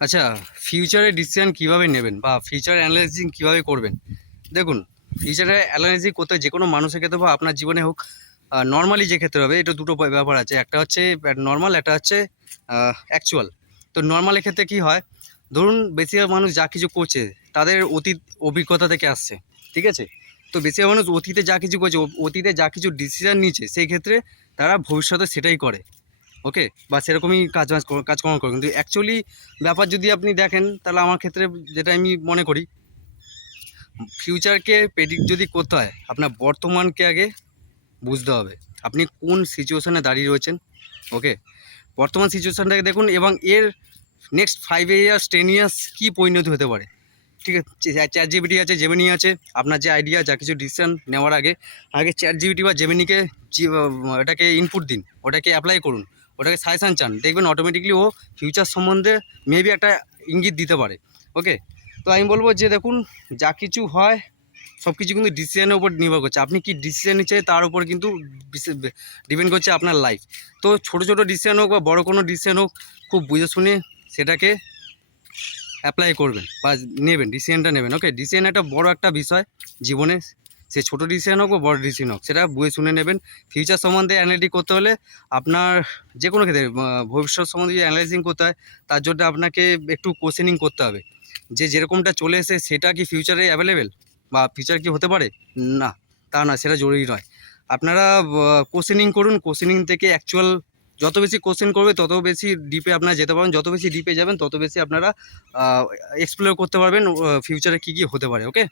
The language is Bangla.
আচ্ছা, ফিউচারে ডিসিশন কীভাবে নেবেন বা ফিউচার অ্যানালাইজিং কীভাবে করবেন? দেখুন, ফিউচারে অ্যানালাইজিং করতে যে কোনো মানুষের ক্ষেত্রে বা আপনার জীবনে হোক, নর্মালি যে ক্ষেত্রে হবে এটা দুটো ব্যাপার আছে। একটা হচ্ছে নর্মাল, একটা হচ্ছে অ্যাকচুয়াল। তো নর্মালের ক্ষেত্রে কী হয়, ধরুন বেশিরভাগ মানুষ যা কিছু করছে তাদের অতীত অভিজ্ঞতা থেকে আসছে, ঠিক আছে? তো বেশিরভাগ মানুষ অতীতে যা কিছু করছে, অতীতে যা কিছু ডিসিশন নিচ্ছে, সেই ক্ষেত্রে তারা ভবিষ্যতে সেটাই করে। ওকে, বা সেরকমই কাজকর্ম করে। কিন্তু অ্যাকচুয়ালি ব্যাপার যদি আপনি দেখেন, তাহলে আমার ক্ষেত্রে যেটা আমি মনে করি, ফিউচারকে প্রেডিক্ট যদি করতে হয়, আপনার বর্তমানকে আগে বুঝতে হবে। আপনি কোন সিচুয়েশনে দাঁড়িয়ে রয়েছেন, ওকে? বর্তমান সিচুয়েশনটাকে দেখুন এবং এর নেক্সট 5 ইয়ার্স 10 ইয়ার্স কী পরিণতি হতে পারে, ঠিক আছে? চ্যাট জিপিটি আছে, জেমিনি আছে। আপনার যে আইডিয়া, যা কিছু ডিসিশন নেওয়ার আগে আগে চ্যাট জিপিটি বা জেমিনিকে এটাকে ইনপুট দিন, ওটাকে অ্যাপ্লাই করুন, ওটাকে সাজেশান চান, দেখবেন অটোমেটিকলি ও ফিউচার সম্বন্ধে মেবি একটা ইঙ্গিত দিতে পারে। ওকে, তো আমি বলবো যে দেখুন, যা কিছু হয় সব কিছু কিন্তু ডিসিশনের উপর নির্ভর করছে। আপনি কি ডিসিশন নিচ্ছে তার উপর কিন্তু ডিপেন্ড করছে আপনার লাইফ। তো ছোটো ছোটো ডিসিশন হোক বা বড়ো কোনো ডিসিশন হোক, খুব বুঝে শুনে সেটাকে অ্যাপ্লাই করবেন বা নেবেন, ডিসিশনটা নেবেন। ওকে, ডিসিশন একটা বড় একটা বিষয় জীবনে, সে ছোটো ডিসিশন হোক বা বড় ডিসিশন হোক, সেটা বুঝে শুনে নেবেন। ফিউচার সম্বন্ধে অ্যানালিটিক করতে হলে আপনার যে কোনো ক্ষেত্রে ভবিষ্যৎ সম্বন্ধে যদি অ্যানালাইজিং করতে হয়, তার জন্য আপনাকে একটু কোশ্চেনিং করতে হবে যে যেরকমটা চলে এসে সেটা কি ফিউচারে অ্যাভেলেবেল বা ফিউচার কি হতে পারে। না, তা না, সেটা জরুরি নয়। আপনারা কোশ্চেনিং করুন, কোশ্চেনিং থেকে অ্যাকচুয়াল যত বেশি কোশ্চেন করবে তত বেশি ডিপে আপনারা যেতে পারবেন, যত বেশি ডিপে যাবেন তত বেশি আপনারা এক্সপ্লোর করতে পারবেন ফিউচারে কী কী হতে পারে। ওকে।